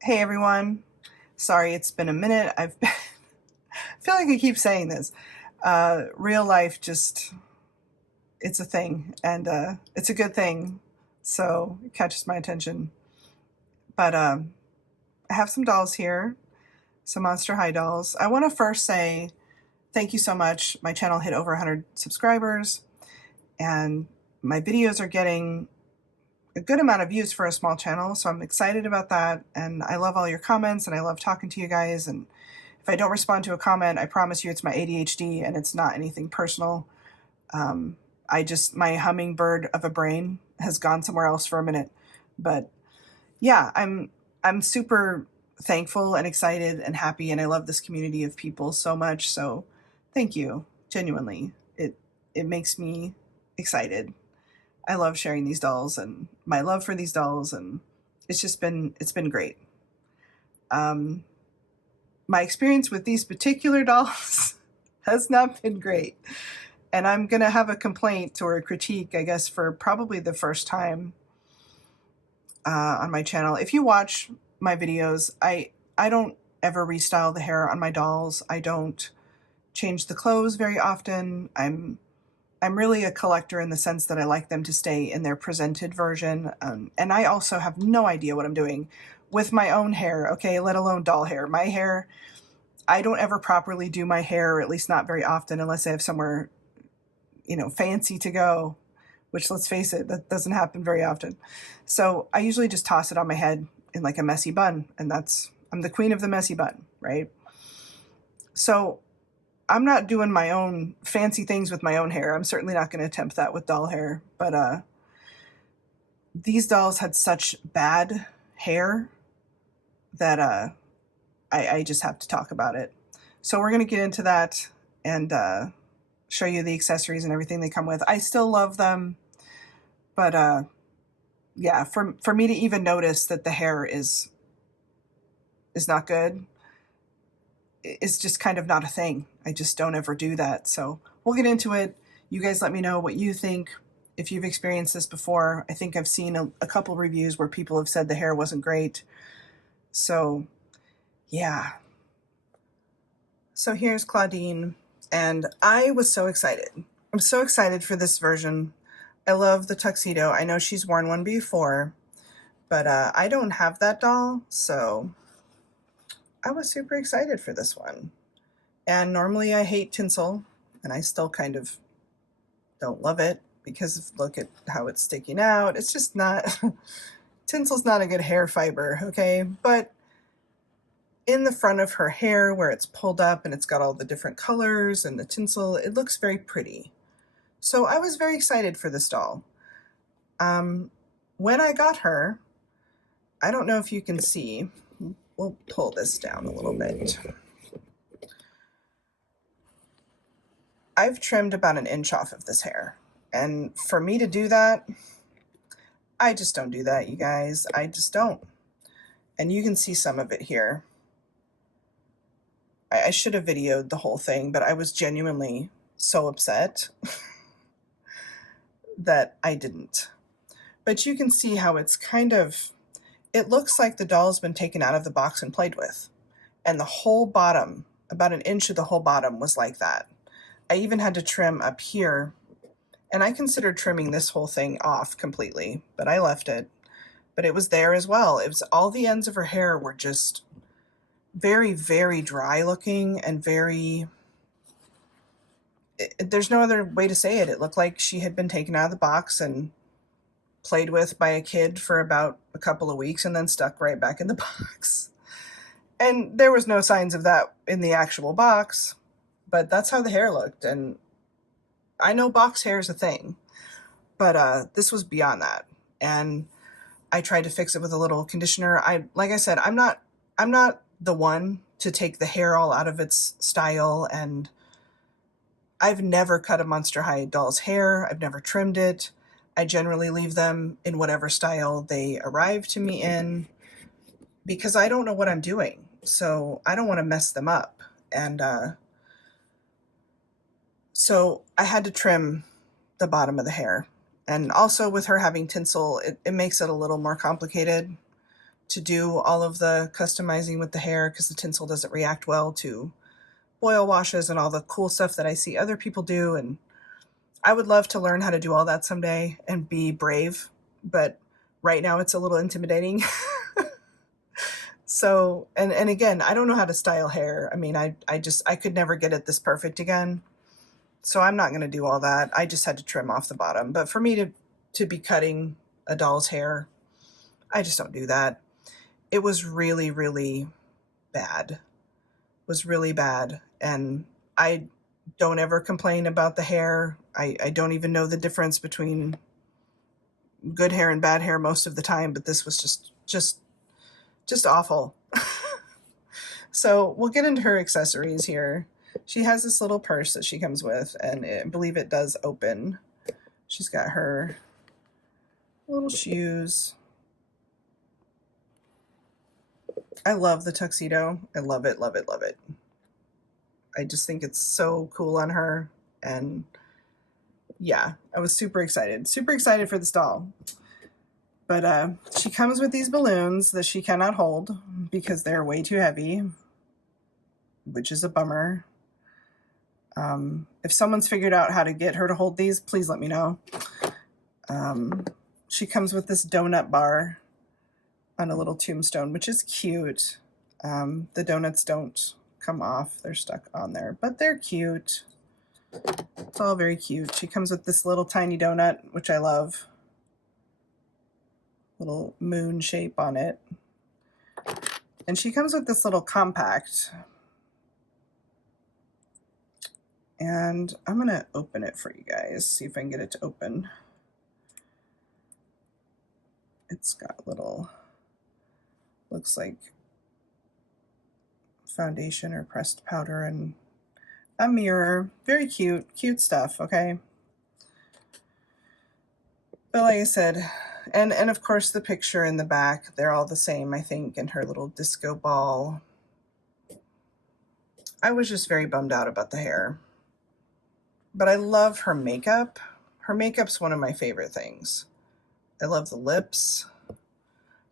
Hey everyone. Sorry, it's been a minute. I feel like I keep saying this. Real life just, it's a thing, and it's a good thing. So it catches my attention. But I have some dolls here, some Monster High dolls. I want to first say thank you so much. My channel hit over 100 subscribers, and my videos are getting a good amount of views for a small channel, so I'm excited about that. And I love all your comments, and I love talking to you guys. And if I don't respond to a comment, I promise you it's my ADHD and it's not anything personal. My hummingbird of a brain has gone somewhere else for a minute. But yeah, I'm super thankful and excited and happy, and I love this community of people so much. So thank you, genuinely. It makes me excited. I love sharing these dolls and my love for these dolls, and it's been great. Um, my experience with these particular dolls has not been great. And I'm going to have a complaint or a critique, I guess, for probably the first time on my channel. If you watch my videos, I don't ever restyle the hair on my dolls. I don't change the clothes very often. I'm really a collector in the sense that I like them to stay in their presented version. And I also have no idea what I'm doing with my own hair, okay, let alone doll hair. My hair, I don't ever properly do my hair, or at least not very often, unless I have somewhere, fancy to go, which, let's face it, that doesn't happen very often. So I usually just toss it on my head in like a messy bun, and I'm the queen of the messy bun, right? So I'm not doing my own fancy things with my own hair. I'm certainly not going to attempt that with doll hair. But these dolls had such bad hair that I just have to talk about it. So we're going to get into that and show you the accessories and everything they come with. I still love them, but yeah, for me to even notice that the hair is not good is just kind of not a thing. I just don't ever do that. So we'll get into it. You guys let me know what you think, if you've experienced this before. I think I've seen a couple reviews where people have said the hair wasn't great. So yeah. So here's Clawdeen, and I was so excited. I'm so excited for this version. I love the tuxedo. I know she's worn one before, but I don't have that doll, so I was super excited for this one. And normally I hate tinsel, and I still kind of don't love it because look at how it's sticking out. It's just not, tinsel's not a good hair fiber, okay? But in the front of her hair where it's pulled up and it's got all the different colors and the tinsel, it looks very pretty. So I was very excited for this doll. When I got her, I don't know if you can see, we'll pull this down a little bit. I've trimmed about an inch off of this hair. And for me to do that, I just don't do that, you guys. I just don't. And you can see some of it here. I should have videoed the whole thing, but I was genuinely so upset that I didn't. But you can see how it's kind of, it looks like the doll's been taken out of the box and played with. And the whole bottom, about an inch of the whole bottom was like that. I even had to trim up here, and I considered trimming this whole thing off completely, but I left it. But it was there as well. It was all the ends of her hair were just very, very dry looking and very, there's no other way to say it. It looked like she had been taken out of the box and played with by a kid for about a couple of weeks and then stuck right back in the box. And there was no signs of that in the actual box, but that's how the hair looked. And I know box hair is a thing, but this was beyond that. And I tried to fix it with a little conditioner. Like I said, I'm not the one to take the hair all out of its style, and I've never cut a Monster High doll's hair. I've never trimmed it. I generally leave them in whatever style they arrive to me in because I don't know what I'm doing. So I don't want to mess them up. And so I had to trim the bottom of the hair. And also with her having tinsel, it makes it a little more complicated. to do all of the customizing with the hair because the tinsel doesn't react well to oil washes and all the cool stuff that I see other people do. And I would love to learn how to do all that someday and be brave, but right now it's a little intimidating. So, and again, I don't know how to style hair. I mean, I could never get it this perfect again. So I'm not going to do all that. I just had to trim off the bottom. But for me to be cutting a doll's hair, I just don't do that. It was really, really bad. It was really bad. And I don't ever complain about the hair. I don't even know the difference between good hair and bad hair most of the time, but this was just awful. So we'll get into her accessories here. She has this little purse that she comes with, and I believe it does open. She's got her little shoes. I love the tuxedo. I love it, love it, love it. I just think it's so cool on her. And yeah, I was super excited for this doll. But she comes with these balloons that she cannot hold because they're way too heavy, which is a bummer. If someone's figured out how to get her to hold these, please let me know. She comes with this donut bar on a little tombstone, which is cute. The donuts don't come off. They're stuck on there, but they're cute. It's all very cute. She comes with this little tiny donut, which I love. Little moon shape on it. And she comes with this little compact. And I'm going to open it for you guys, see if I can get it to open. It's got little, looks like foundation or pressed powder and a mirror. Very cute, cute stuff, okay? But like I said, and of course the picture in the back, they're all the same, I think, and her little disco ball. I was just very bummed out about the hair. But I love her makeup. Her makeup's one of my favorite things. I love the lips.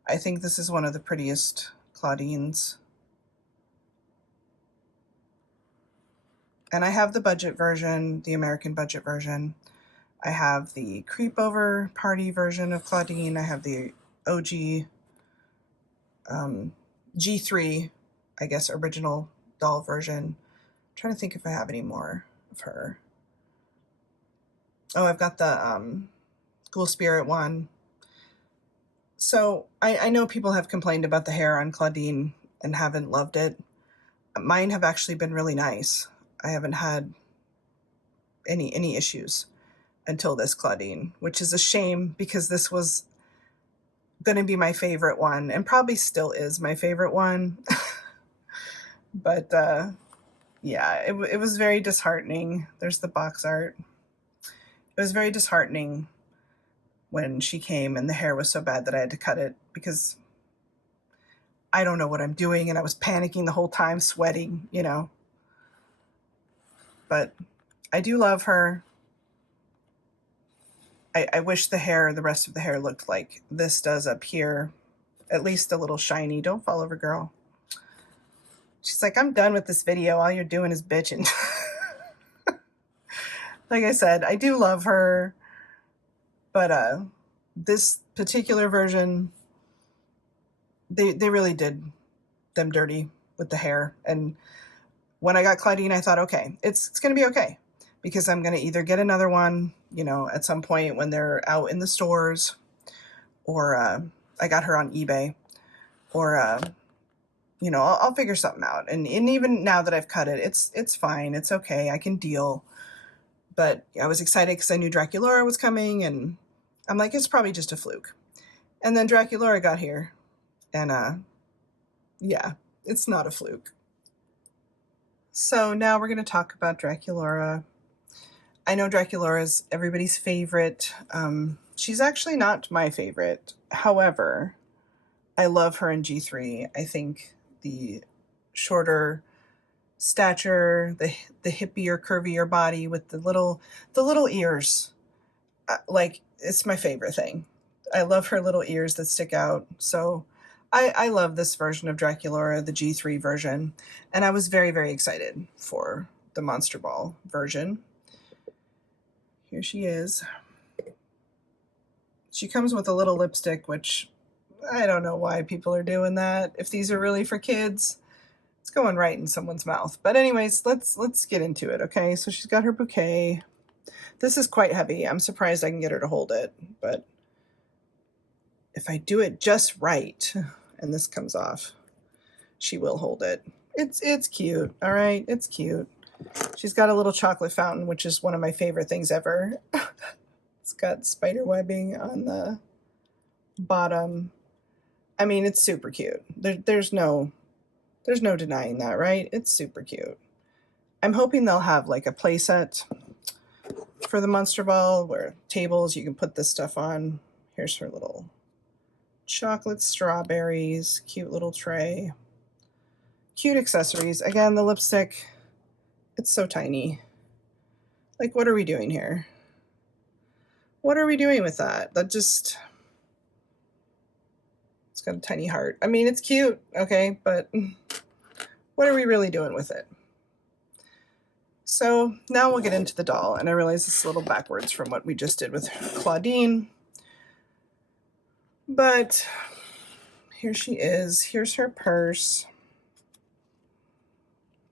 I think this is one of the prettiest Clawdeens. And I have the budget version, the American budget version. I have the creepover party version of Clawdeen. I have the OG G3, I guess, original doll version. I'm trying to think if I have any more of her. Oh, I've got the Ghoul Spirit one. So I know people have complained about the hair on Clawdeen and haven't loved it. Mine have actually been really nice. I haven't had any issues until this Clawdeen, which is a shame because this was going to be my favorite one and probably still is my favorite one. But yeah, it was very disheartening. There's the box art. It was very disheartening when she came and the hair was so bad that I had to cut it because I don't know what I'm doing and I was panicking the whole time, sweating, you know. But I do love her. I wish the rest of the hair looked like this does up here. At least a little shiny. Don't fall over, girl. She's like, I'm done with this video. All you're doing is bitching. Like I said, I do love her. But this particular version, they really did them dirty with the hair. And when I got Clawdeen, I thought, okay, it's going to be okay. Because I'm going to either get another one, you know, at some point when they're out in the stores, or I got her on eBay, or, you know, I'll figure something out. And even now that I've cut it, it's fine. It's okay. I can deal. But I was excited because I knew Draculaura was coming, and I'm like, it's probably just a fluke. And then Draculaura got here, and yeah, it's not a fluke. So now we're going to talk about Draculaura. I know Draculaura is everybody's favorite. She's actually not my favorite. However, I love her in G3. I think the shorter stature, the hippier, curvier body with the little ears, like, it's my favorite thing. I love her little ears that stick out. So I love this version of Draculaura, the G3 version, and I was very, very excited for the Monster Ball version. Here she is. She comes with a little lipstick, which I don't know why people are doing that. If these are really for kids, it's going right in someone's mouth. But anyways, let's get into it, okay? So she's got her bouquet. This is quite heavy. I'm surprised I can get her to hold it, but if I do it just right, and this comes off, she will hold it. It's cute, all right? It's cute. She's got a little chocolate fountain, which is one of my favorite things ever. It's got spider webbing on the bottom. I mean, it's super cute. There's no denying that, right? It's super cute. I'm hoping they'll have like a play set for the Monster Ball where tables you can put this stuff on. Here's her little chocolate strawberries, cute little tray. Cute accessories. Again, the lipstick, it's so tiny. Like, what are we doing here? What are we doing with that? That just, it's got a tiny heart. I mean, it's cute, okay, but what are we really doing with it? So now we'll get into the doll, and I realize it's a little backwards from what we just did with Clawdeen. But here she is. Here's her purse.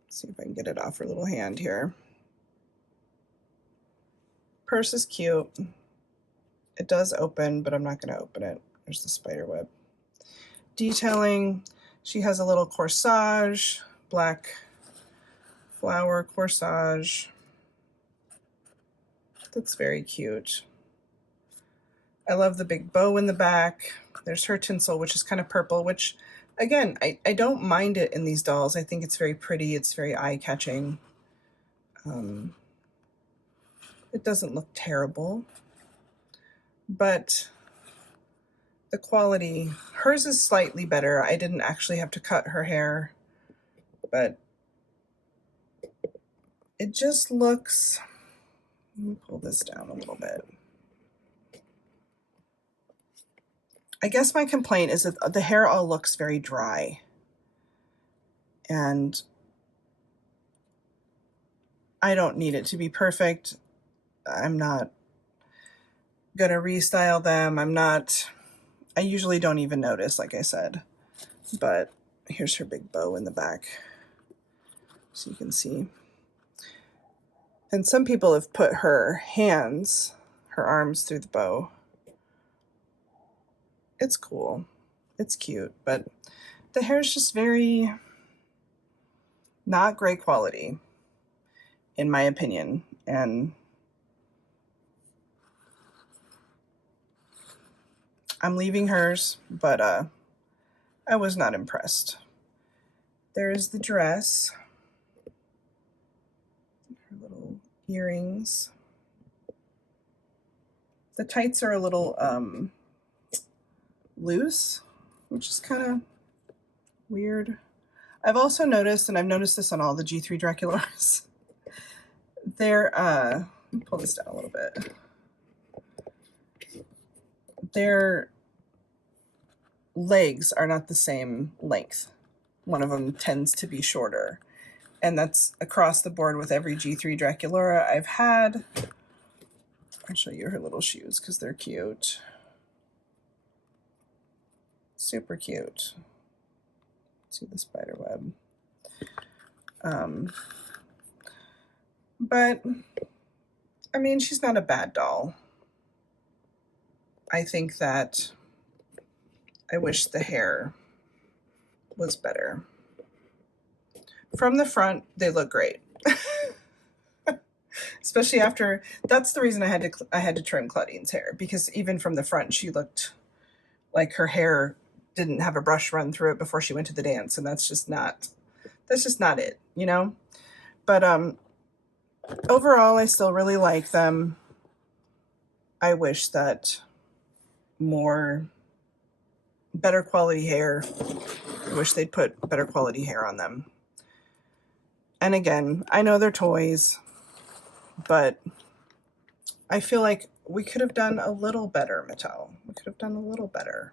Let's see if I can get it off her little hand here. Purse is cute. It does open, but I'm not going to open it. There's the spider web. Detailing. She has a little corsage, black flower corsage. That's very cute. I love the big bow in the back. There's her tinsel, which is kind of purple, which, again, I don't mind it in these dolls. I think it's very pretty. It's very eye-catching. It doesn't look terrible. But the quality, hers is slightly better. I didn't actually have to cut her hair, but it just looks, let me pull this down a little bit. I guess my complaint is that the hair all looks very dry. And I don't need it to be perfect. I'm not going to restyle them. I usually don't even notice, like I said. But here's her big bow in the back, so you can see. And some people have put her arms through the bow. It's cool. It's cute, but the hair is just very not great quality, in my opinion. And I'm leaving hers, but I was not impressed. There is the dress. Her little earrings. The tights are a little loose, which is kind of weird. I've also noticed, and I've noticed this on all the G3 Draculauras, let me pull this down a little bit. Their legs are not the same length. One of them tends to be shorter, and that's across the board with every G3 Draculaura I've had. I'll show you her little shoes because they're cute. Super cute. See the spider web. But, I mean, she's not a bad doll. I think that I wish the hair was better. From the front, they look great. Especially after, that's the reason I had to trim Clawdeen's hair, because even from the front, she looked like her hair didn't have a brush run through it before she went to the dance, and that's just not it, you know? But overall, I still really like them. I wish that better quality hair. I wish they'd put better quality hair on them. And again, I know they're toys, but I feel like we could have done a little better, Mattel. We could have done a little better.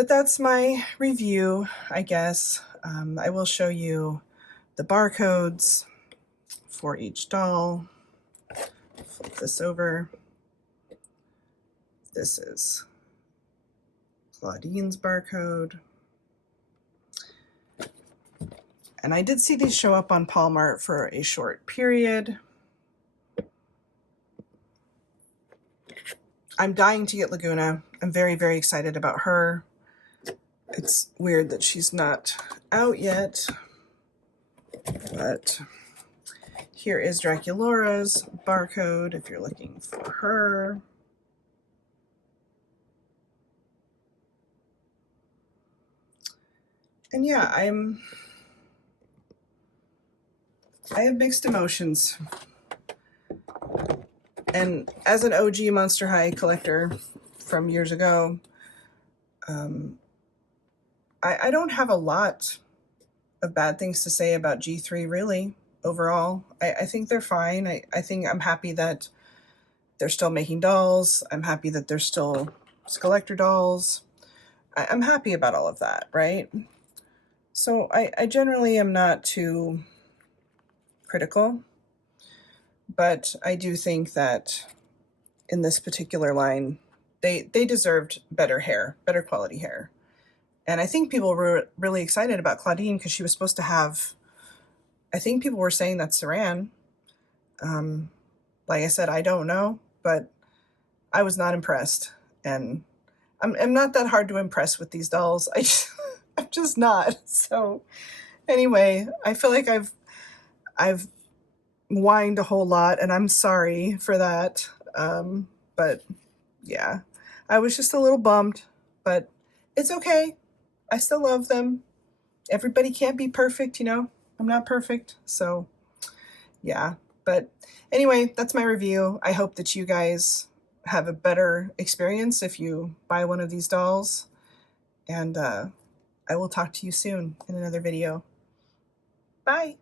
But that's my review, I guess. I will show you the barcodes for each doll. Flip this over. This is Clawdeen's barcode. And I did see these show up on Palmart for a short period. I'm dying to get Laguna. I'm very, very excited about her. It's weird that she's not out yet, but here is Draculaura's barcode if you're looking for her. And yeah, I have mixed emotions. And as an OG Monster High collector from years ago, I don't have a lot of bad things to say about G3, really, overall. I think they're fine. I think I'm happy that they're still making dolls. I'm happy that they're still collector dolls. I'm happy about all of that, right? So I generally am not too critical, but I do think that in this particular line, they deserved better hair, better quality hair. And I think people were really excited about Clawdeen because she was supposed to have, I think people were saying that's Saran. Like I said, I don't know, but I was not impressed. And I'm not that hard to impress with these dolls. I'm just not. So anyway, I feel like I've whined a whole lot, and I'm sorry for that. But yeah, I was just a little bummed, but it's okay. I still love them. Everybody can't be perfect, you know? I'm not perfect, so yeah. But anyway, that's my review. I hope that you guys have a better experience if you buy one of these dolls. And I will talk to you soon in another video. Bye.